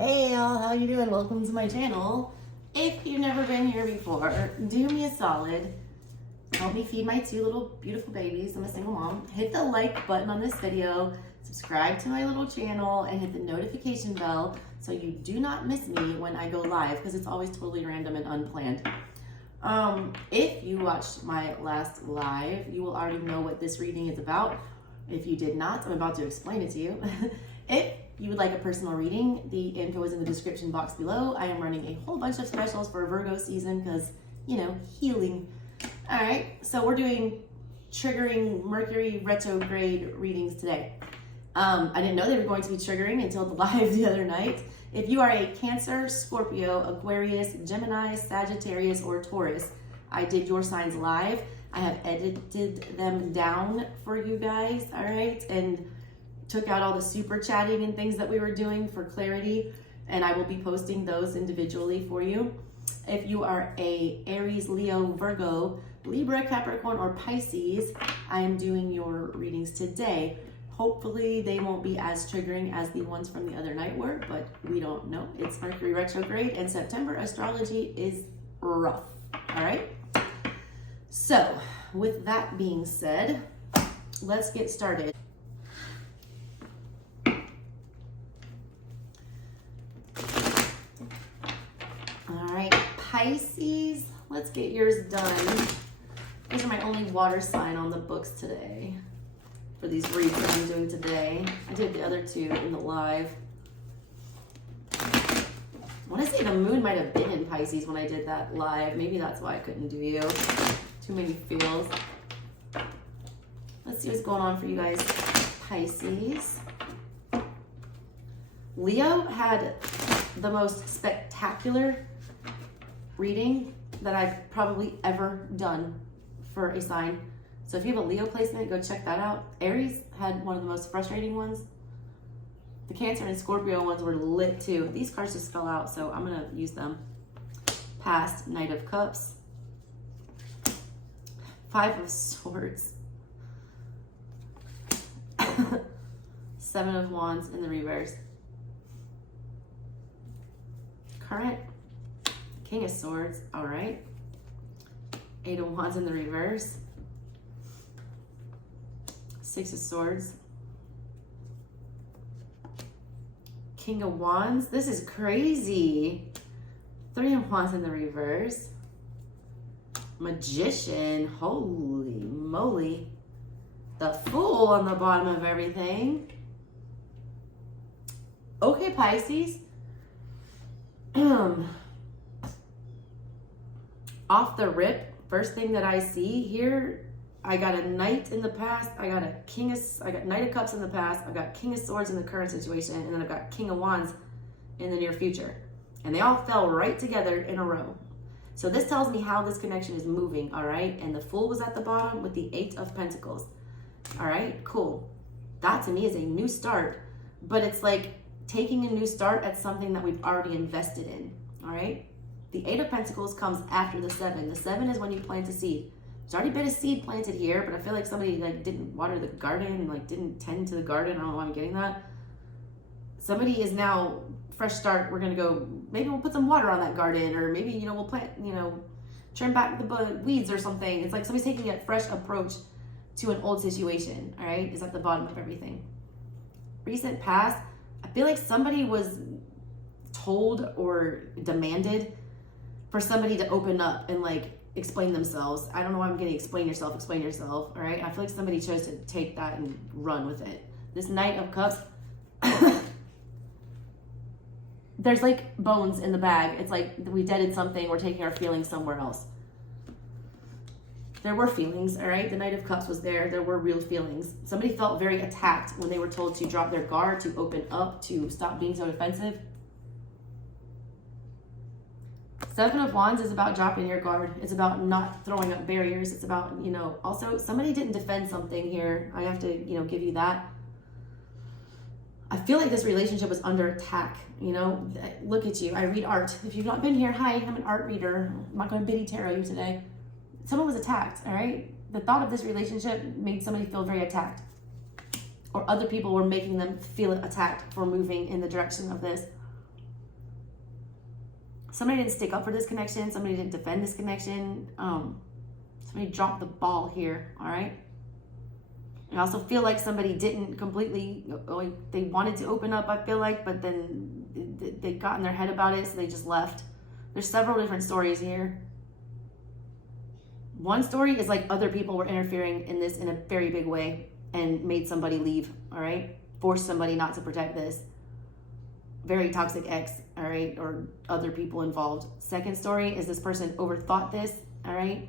Hey y'all, how you doing? Welcome to my channel. If you've never been here before, do me a solid. Help me feed my two little beautiful babies. I'm a single mom. Hit the like button on this video, subscribe to my little channel, and hit the notification bell so you do not miss me when I go live, because it's always totally random and unplanned. If you watched my last live, you will already know what this reading is about. If you did not, I'm about to explain it to you. If you would like a personal reading, the info is in the description box below. I am running a whole bunch of specials for Virgo season because, you know, healing. All right, so we're doing triggering Mercury retrograde readings today. I didn't know they were going to be triggering until the live the other night. If you are a Cancer, Scorpio, Aquarius, Gemini, Sagittarius, or Taurus, I did your signs live. I have edited them down for you guys, all right? And took out all the super chatting and things that we were doing for clarity, and I will be posting those individually for you. If you are a Aries, Leo, Virgo, Libra, Capricorn, or Pisces, I am doing your readings today. Hopefully they won't be as triggering as the ones from the other night were, but we don't know. It's Mercury retrograde, and September astrology is rough, all right? So with that being said, let's get started. Pisces, let's get yours done. These are my only water sign on the books today for these reads that I'm doing today. I did the other two in the live. I want to say the moon might have been in Pisces when I did that live. Maybe that's why I couldn't do you. Too many feels. Let's see what's going on for you guys, Pisces. Leo had the most spectacular reading that I've probably ever done for a sign. So if you have a Leo placement, go check that out. Aries had one of the most frustrating ones. The Cancer and Scorpio ones were lit too. These cards just fell out, so I'm gonna use them. Past, Knight of Cups. 5 of Swords. 7 of Wands in the reverse. Current, King of Swords, all right. 8 of Wands in the reverse. 6 of Swords. King of Wands, this is crazy. 3 of Wands in the reverse. Magician, holy moly. The Fool on the bottom of everything. Okay, Pisces. Off the rip, first thing that I see here, I got a Knight in the past, I got Knight of Cups in the past, I've got King of Swords in the current situation, and then I've got King of Wands in the near future. And they all fell right together in a row. So this tells me how this connection is moving, all right? And the Fool was at the bottom with the 8 of Pentacles. All right, cool. That to me is a new start, but it's like taking a new start at something that we've already invested in, all right? The 8 of Pentacles comes after the 7. The 7 is when you plant a seed. There's already been a seed planted here, but I feel like somebody like didn't water the garden, like didn't tend to the garden. I don't know why I'm getting that. Somebody is now, fresh start, we're gonna go, maybe we'll put some water on that garden, or maybe, you know, we'll plant, you know, trim back the weeds or something. It's like somebody's taking a fresh approach to an old situation, all right? Is at the bottom of everything. Recent past, I feel like somebody was told or demanded for somebody to open up and like explain themselves. I don't know why I'm getting explain yourself, all right? I feel like somebody chose to take that and run with it. This Knight of Cups, there's like bones in the bag. It's like we deaded something, we're taking our feelings somewhere else. There were feelings, all right? The Knight of Cups was there. There were real feelings. Somebody felt very attacked when they were told to drop their guard, to open up, to stop being so defensive. 7 of Wands is about dropping your guard. It's about not throwing up barriers. It's about, you know, also somebody didn't defend something here. I have to, you know, give you that. I feel like this relationship was under attack, you know. Look at you. I read art. If you've not been here, hi, I'm an art reader. I'm not going to biddy tarot you today. Someone was attacked, all right? The thought of this relationship made somebody feel very attacked. or other people were making them feel attacked for moving in the direction of this. Somebody didn't stick up for this connection. Somebody didn't defend this connection. Somebody dropped the ball here, all right? I also feel like somebody didn't completely, like they wanted to open up, I feel like, but then they got in their head about it, so they just left. There's several different stories here. One story is like other people were interfering in this in a very big way and made somebody leave, all right? Forced somebody not to protect this. Very toxic ex, all right? Or other people involved. Second story is this person overthought this, all right?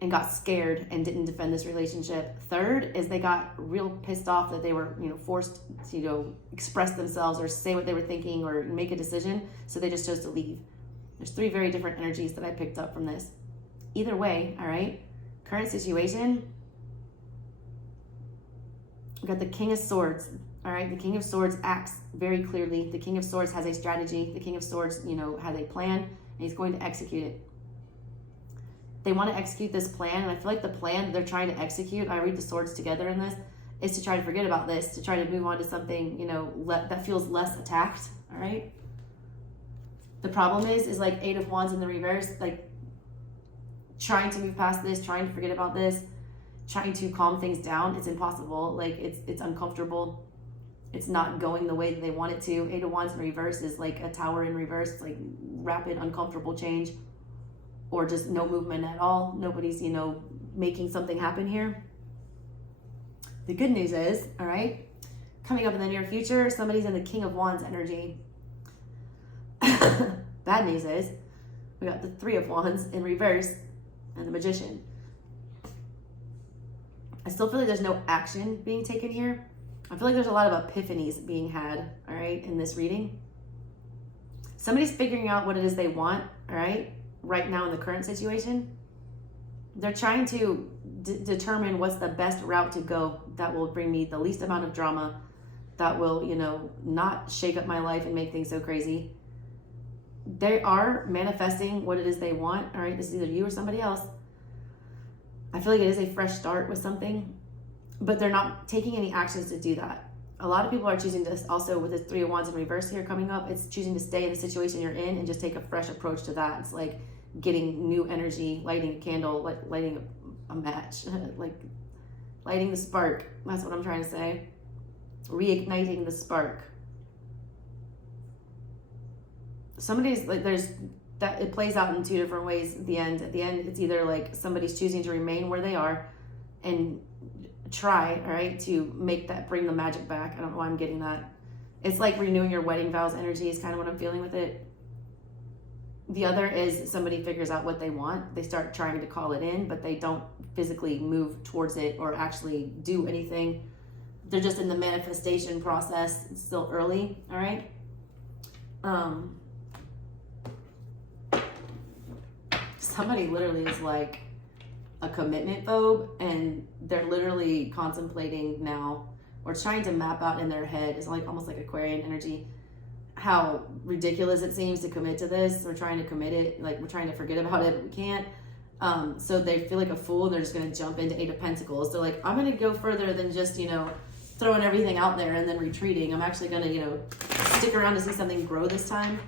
And got scared and didn't defend this relationship. Third is they got real pissed off that they were, forced to, express themselves or say what they were thinking or make a decision. So they just chose to leave. There's 3 very different energies that I picked up from this. Either way, all right, current situation, we got the King of Swords, all right? The King of Swords acts very clearly. The King of Swords has a strategy. The King of Swords, has a plan, and he's going to execute it. They want to execute this plan, and I feel like the plan that they're trying to execute, I read the swords together in this, is to try to forget about this, to try to move on to something, that feels less attacked, all right? The problem is like 8 of Wands in the reverse, like, trying to move past this, trying to forget about this, trying to calm things down. It's impossible. Like it's uncomfortable. It's not going the way that they want it to. 8 of Wands in reverse is like a tower in reverse. It's like rapid, uncomfortable change, or just no movement at all. Nobody's, making something happen here. The good news is, all right, coming up in the near future, somebody's in the King of Wands energy. Bad news is, we got the 3 of Wands in reverse and the Magician. I still feel like there's no action being taken here. I feel like there's a lot of epiphanies being had, all right, in this reading. Somebody's figuring out what it is they want, all right now in the current situation. They're trying to determine what's the best route to go that will bring me the least amount of drama, that will, not shake up my life and make things so crazy. They are manifesting what it is they want, all right? This is either you or somebody else. I feel like it is a fresh start with something, but they're not taking any actions to do that. A lot of people are choosing to, also with the 3 of Wands in reverse here coming up, it's choosing to stay in the situation you're in and just take a fresh approach to that. It's like getting new energy, lighting a candle, like lighting a match, like lighting the spark. That's what I'm trying to say. Reigniting the spark. Somebody's like, there's that, it plays out in 2 different ways at the end. At the end, it's either like somebody's choosing to remain where they are and try, all right, to make that, bring the magic back. I don't know why I'm getting that. It's like renewing your wedding vows energy is kind of what I'm feeling with it. The other is somebody figures out what they want. They start trying to call it in, but they don't physically move towards it or actually do anything. They're just in the manifestation process. It's still early, all right? Somebody literally is like a commitment phobe, and they're literally contemplating now or trying to map out in their head. It's like almost like Aquarian energy, how ridiculous it seems to commit to this. We're trying to commit it, like we're trying to forget about it, but we can't. So they feel like a fool, and they're just going to jump into 8 of Pentacles. They're like, I'm going to go further than just, throwing everything out there and then retreating. I'm actually going to, stick around to see something grow this time.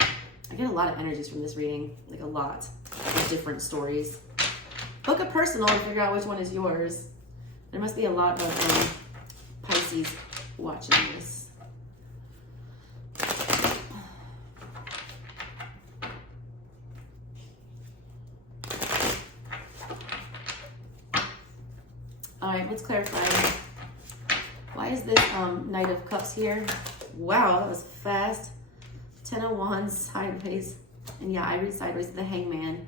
I get a lot of energies from this reading, like a lot of different stories. Book a personal to figure out which one is yours. There must be a lot of Pisces watching this. All right, let's clarify. Why is this Knight of Cups here? Wow, that was fast. 10 of Wands sideways. And yeah, I read sideways, the Hangman.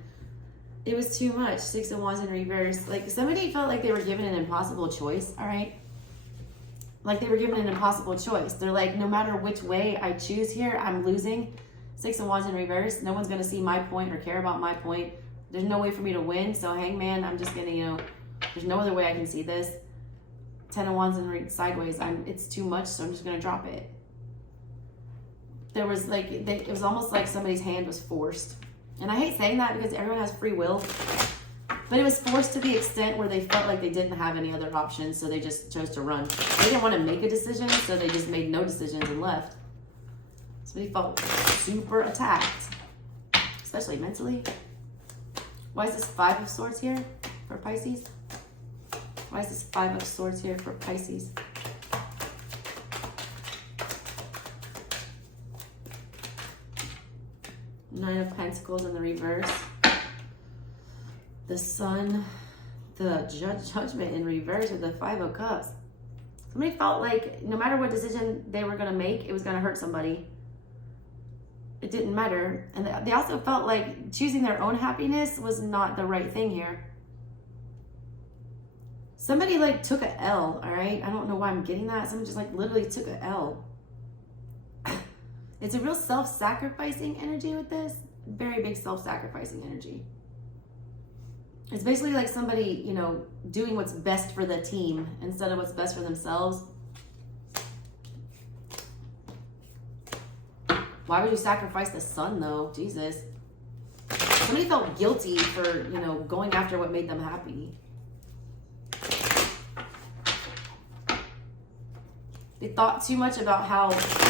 It was too much. 6 of Wands in reverse. Like somebody felt like they were given an impossible choice, all right? Like they were given an impossible choice. They're like, no matter which way I choose here, I'm losing. 6 of Wands in reverse. No one's going to see my point or care about my point. There's no way for me to win. So Hangman, I'm just going to, there's no other way I can see this. 10 of Wands in sideways. It's too much, so I'm just going to drop it. There was like, it was almost like somebody's hand was forced. And I hate saying that because everyone has free will. But it was forced to the extent where they felt like they didn't have any other options, so they just chose to run. They didn't want to make a decision, so they just made no decisions and left. Somebody felt super attacked, especially mentally. Why is this 5 of Swords here for Pisces? Why is this 5 of Swords here for Pisces? Nine of Pentacles in the reverse. The Sun, the Judgment in reverse with the 5 of Cups. Somebody felt like no matter what decision they were going to make, it was going to hurt somebody. It didn't matter. And they also felt like choosing their own happiness was not the right thing here. Somebody like took a L, all right? I don't know why I'm getting that. Someone just like literally took a L. It's a real self-sacrificing energy with this. Very big self-sacrificing energy. It's basically like somebody, you know, doing what's best for the team instead of what's best for themselves. Why would you sacrifice the sun though? Jesus. Somebody felt guilty for, you know, going after what made them happy. They thought too much about how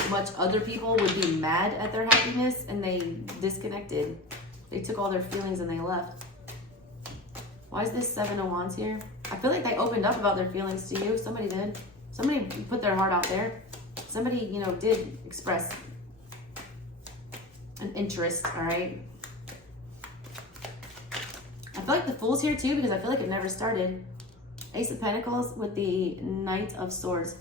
much other people would be mad at their happiness and they disconnected. They took all their feelings and they left. Why is this 7 of Wands here? I feel like they opened up about their feelings to you. Somebody did. Somebody put their heart out there. Somebody, you know, did express an interest, all right? I feel like the Fool's here too because I feel like it never started. Ace of Pentacles with the Knight of Swords.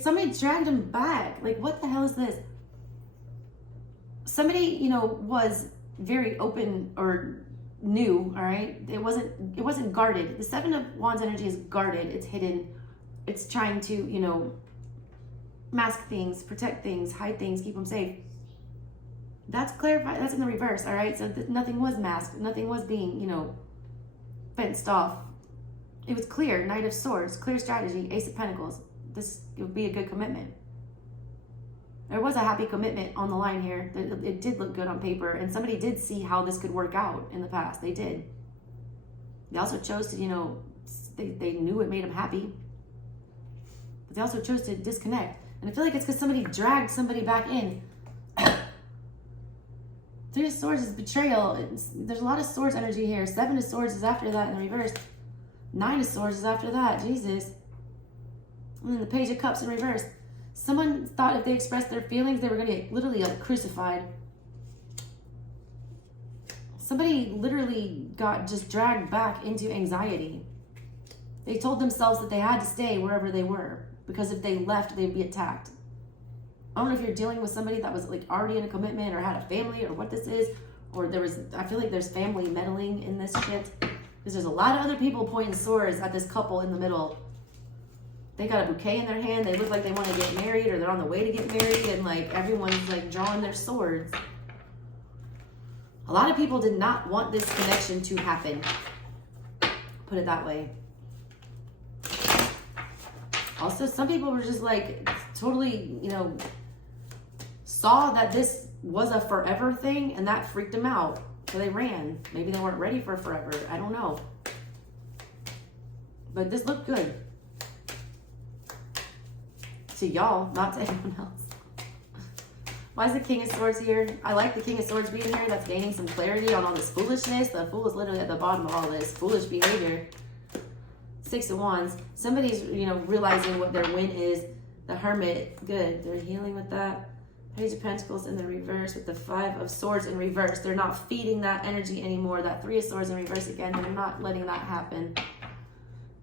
Somebody dragged him back. Like, what the hell is this? Somebody, you know, was very open or new, all right? It wasn't guarded. The 7 of Wands energy is guarded. It's hidden. It's trying to, you know, mask things, protect things, hide things, keep them safe. That's clarified. That's in the reverse, all right? So nothing was masked. Nothing was being, you know, fenced off. It was clear. Knight of Swords, clear strategy, Ace of Pentacles. It would be a good commitment. There was a happy commitment on the line here. It did look good on paper, and somebody did see how this could work out in the past. They did. They also chose to, you know, they knew it made them happy, but they also chose to disconnect. And I feel like it's because somebody dragged somebody back in. 3 of Swords is betrayal. There's a lot of Swords energy here. 7 of Swords is after that in the reverse. 9 of Swords is after that. Jesus. And then the Page of Cups in reverse. Someone thought if they expressed their feelings, they were going to get literally like crucified. Somebody literally got just dragged back into anxiety. They told themselves that they had to stay wherever they were because if they left, they'd be attacked. I don't know if you're dealing with somebody that was like already in a commitment or had a family or what this is, or I feel like there's family meddling in this shit because there's a lot of other people pointing swords at this couple in the middle. They got a bouquet in their hand. They look like they want to get married or they're on the way to get married and like everyone's like drawing their swords. A lot of people did not want this connection to happen. Put it that way. Also, some people were just like totally, you know, saw that this was a forever thing and that freaked them out. So they ran. Maybe they weren't ready for forever. I don't know. But this looked good. To y'all, not to anyone else. Why is the King of Swords here? I like the King of Swords being here. That's gaining some clarity on all this foolishness. The Fool is literally at the bottom of all this foolish behavior. 6 of Wands. Somebody's, you know, realizing what their win is. The Hermit, good. They're healing with that. Page of Pentacles in the reverse with the 5 of Swords in reverse. They're not feeding that energy anymore. That 3 of Swords in reverse again. They're not letting that happen.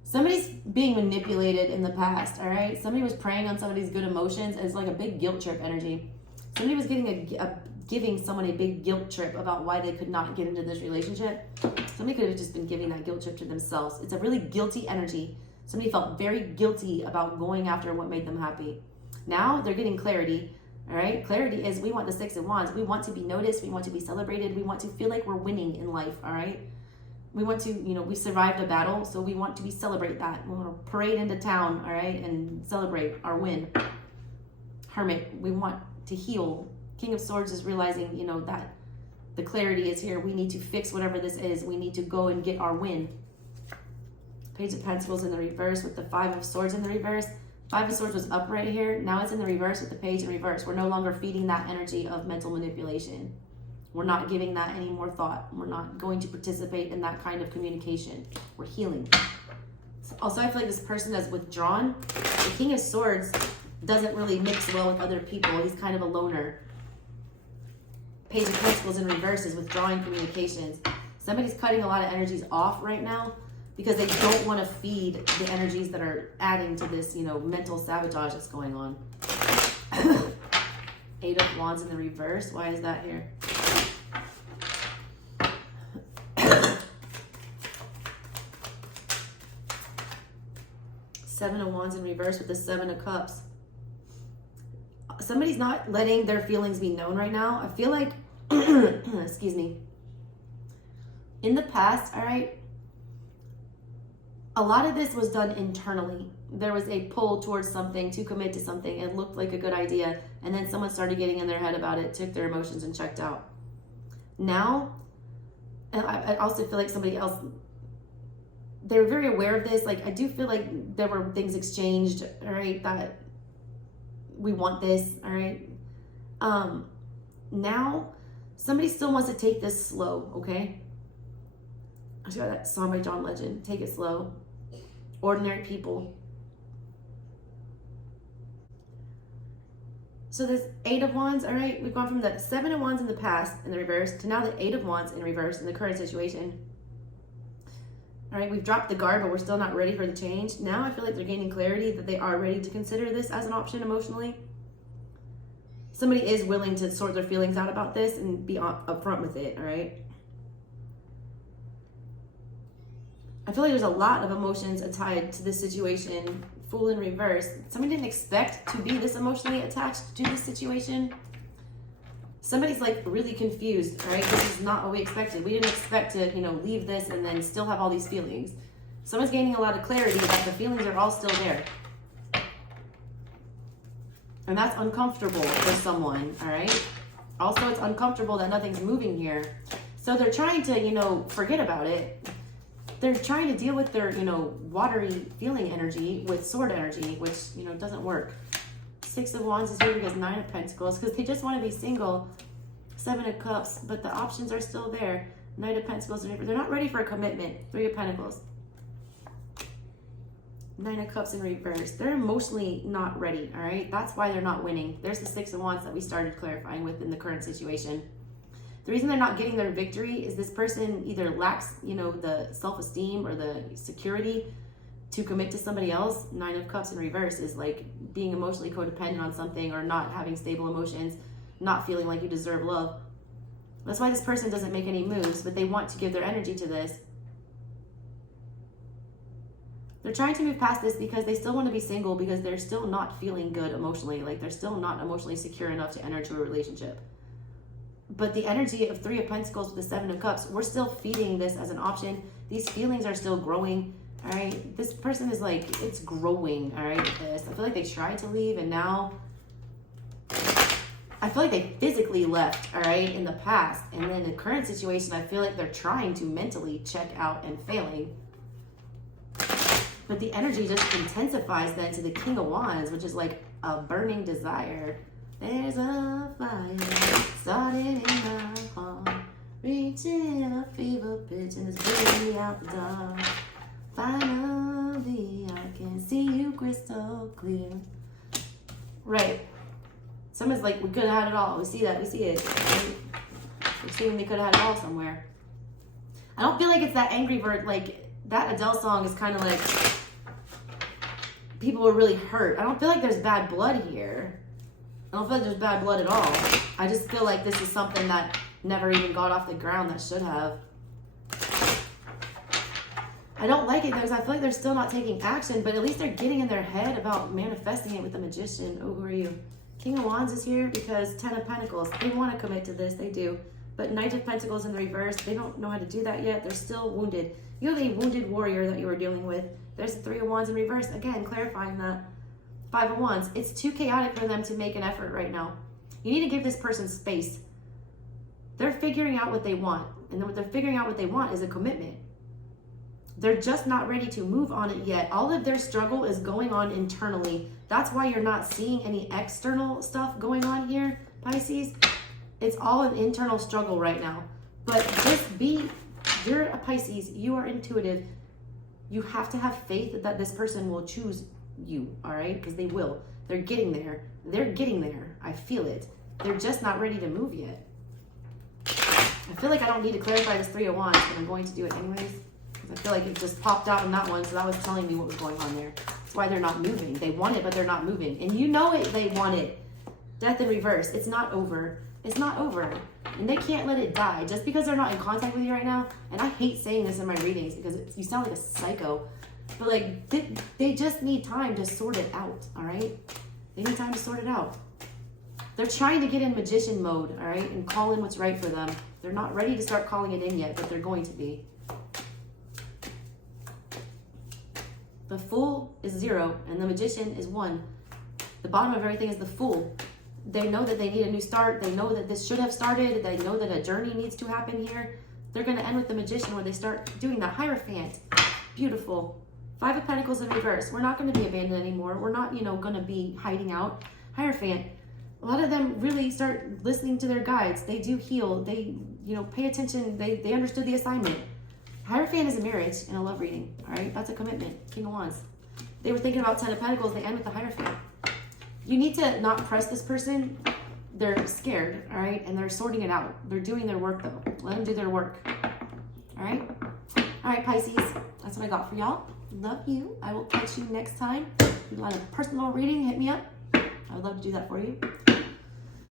Somebody's being manipulated in the past, all right? Somebody was preying on somebody's good emotions. It's like a big guilt trip energy. Somebody was giving someone a big guilt trip about why they could not get into this relationship. Somebody could have just been giving that guilt trip to themselves. It's a really guilty energy. Somebody felt very guilty about going after what made them happy. Now they're getting clarity, all right? Clarity is we want the 6 of Wands. We want to be noticed. We want to be celebrated. We want to feel like we're winning in life, all right? We want to, you know, we survived a battle, so we want to celebrate that. We want to parade into town, all right, and celebrate our win. Hermit, we want to heal. King of Swords is realizing, you know, that the clarity is here. We need to fix whatever this is. We need to go and get our win. Page of Pentacles in the reverse with the 5 of Swords in the reverse. Five of Swords was up right here. Now it's in the reverse with the Page in reverse. We're no longer feeding that energy of mental manipulation. We're not giving that any more thought. We're not going to participate in that kind of communication. We're healing. Also, I feel like this person has withdrawn. The King of Swords doesn't really mix well with other people. He's kind of a loner. Page of Pentacles in reverse is withdrawing communications. Somebody's cutting a lot of energies off right now because they don't want to feed the energies that are adding to this, you know, mental sabotage that's going on. Eight of Wands in the reverse. Why is that here? Seven of Wands in reverse with the Seven of Cups. Somebody's not letting their feelings be known right now. I feel like, excuse me, in the past, all right, a lot of this was done internally. There was a pull towards something, to commit to something. It looked like a good idea. And then someone started getting in their head about it, took their emotions and checked out. Now, and I also feel like somebody else, they're very aware of this. Like, I do feel like there were things exchanged, all right, that we want this, all right. Now, somebody still wants to take this slow, okay? I just got that song by John Legend, Take It Slow. Ordinary people. So this Eight of Wands, all right, we've gone from the Seven of Wands in the past, in the reverse, to now the Eight of Wands in reverse in the current situation. All right, we've dropped the guard, but we're still not ready for the change. Now I feel like they're gaining clarity that they are ready to consider this as an option emotionally. Somebody is willing to sort their feelings out about this and be upfront with it, all right? I feel like there's a lot of emotions tied to this situation. Fool in reverse. Somebody didn't expect to be this emotionally attached to this situation. Somebody's like really confused, right? This is not what we expected. We didn't expect to, you know, leave this and then still have all these feelings. Someone's gaining a lot of clarity that the feelings are all still there. And that's uncomfortable for someone, all right? Also, it's uncomfortable that nothing's moving here. So they're trying to, you know, forget about it. They're trying to deal with their, you know, watery feeling energy with sword energy, which, you know, doesn't work. Six of Wands is here because Nine of Pentacles, because they just want to be single. Seven of Cups, but the options are still there. Knight of Pentacles, they're not ready for a commitment. Three of Pentacles. Nine of Cups in reverse. They're emotionally not ready, all right? That's why they're not winning. There's the Six of Wands that we started clarifying with in the current situation. The reason they're not getting their victory is this person either lacks, you know, the self-esteem or the security to commit to somebody else. Nine of Cups in reverse is like being emotionally codependent on something or not having stable emotions, not feeling like you deserve love. That's why this person doesn't make any moves, but they want to give their energy to this. They're trying to move past this because they still want to be single because they're still not feeling good emotionally. Like they're still not emotionally secure enough to enter into a relationship. But the energy of Three of Pentacles with the Seven of Cups, we're still feeding this as an option. These feelings are still growing. All right, this person is like, it's growing, all right, with this. I feel like they tried to leave and now I feel like they physically left, all right, in the past. And then the current situation, I feel like they're trying to mentally check out and failing. But the energy just intensifies then to the King of Wands, which is like a burning desire. There's a fire started in my heart, reaching a fever pitch and it's bringing me out the dark. Finally, I can see you crystal clear. Right. Someone's like, we could have had it all. We see that. We see it. We're seeing they could have had it all somewhere. I don't feel like it's that angry bird. Like, that Adele song is kind of like, people were really hurt. I don't feel like there's bad blood here. I don't feel like there's bad blood at all. I just feel like this is something that never even got off the ground that should have. I don't like it though because I feel like they're still not taking action, but at least they're getting in their head about manifesting it with the Magician. Oh, who are you? King of Wands is here because Ten of Pentacles. They want to commit to this, they do. But Knight of Pentacles in the reverse, they don't know how to do that yet. They're still wounded. You have a wounded warrior that you were dealing with. There's the Three of Wands in reverse. Again, clarifying that. Five of Wands. It's too chaotic for them to make an effort right now. You need to give this person space. They're figuring out what they want. And then what they're figuring out what they want is a commitment. They're just not ready to move on it yet. All of their struggle is going on internally. That's why you're not seeing any external stuff going on here, Pisces. It's all an internal struggle right now. But just be, you're a Pisces, you are intuitive. You have to have faith that this person will choose you, all right? Because they will. They're getting there. They're getting there. I feel it. They're just not ready to move yet. I feel like I don't need to clarify this Three of Wands, but I'm going to do it anyways. Because I feel like it just popped out in that one, so that was telling me what was going on there. That's why they're not moving. They want it, but they're not moving. And you know it, they want it. Death in reverse. It's not over. It's not over. And they can't let it die. Just because they're not in contact with you right now, and I hate saying this in my readings because you sound like a psycho, but like they just need time to sort it out, all right? They need time to sort it out. They're trying to get in magician mode, all right, and call in what's right for them. They're not ready to start calling it in yet, but they're going to be. The Fool is 0, and the Magician is 1. The bottom of everything is the Fool. They know that they need a new start. They know that this should have started. They know that a journey needs to happen here. They're going to end with the Magician where they start doing that Hierophant. Beautiful. 5 of Pentacles in reverse. We're not going to be abandoned anymore. We're not, going to be hiding out. Hierophant. A lot of them really start listening to their guides. They do heal. They, pay attention. They understood the assignment. Hierophant is a marriage and a love reading. All right. That's a commitment. King of Wands. They were thinking about 10 of Pentacles. They end with the Hierophant. You need to not press this person. They're scared. All right. And they're sorting it out. They're doing their work though. Let them do their work. All right. All right, Pisces. That's what I got for y'all. Love you. I will catch you next time. If you want a personal reading, hit me up. I would love to do that for you.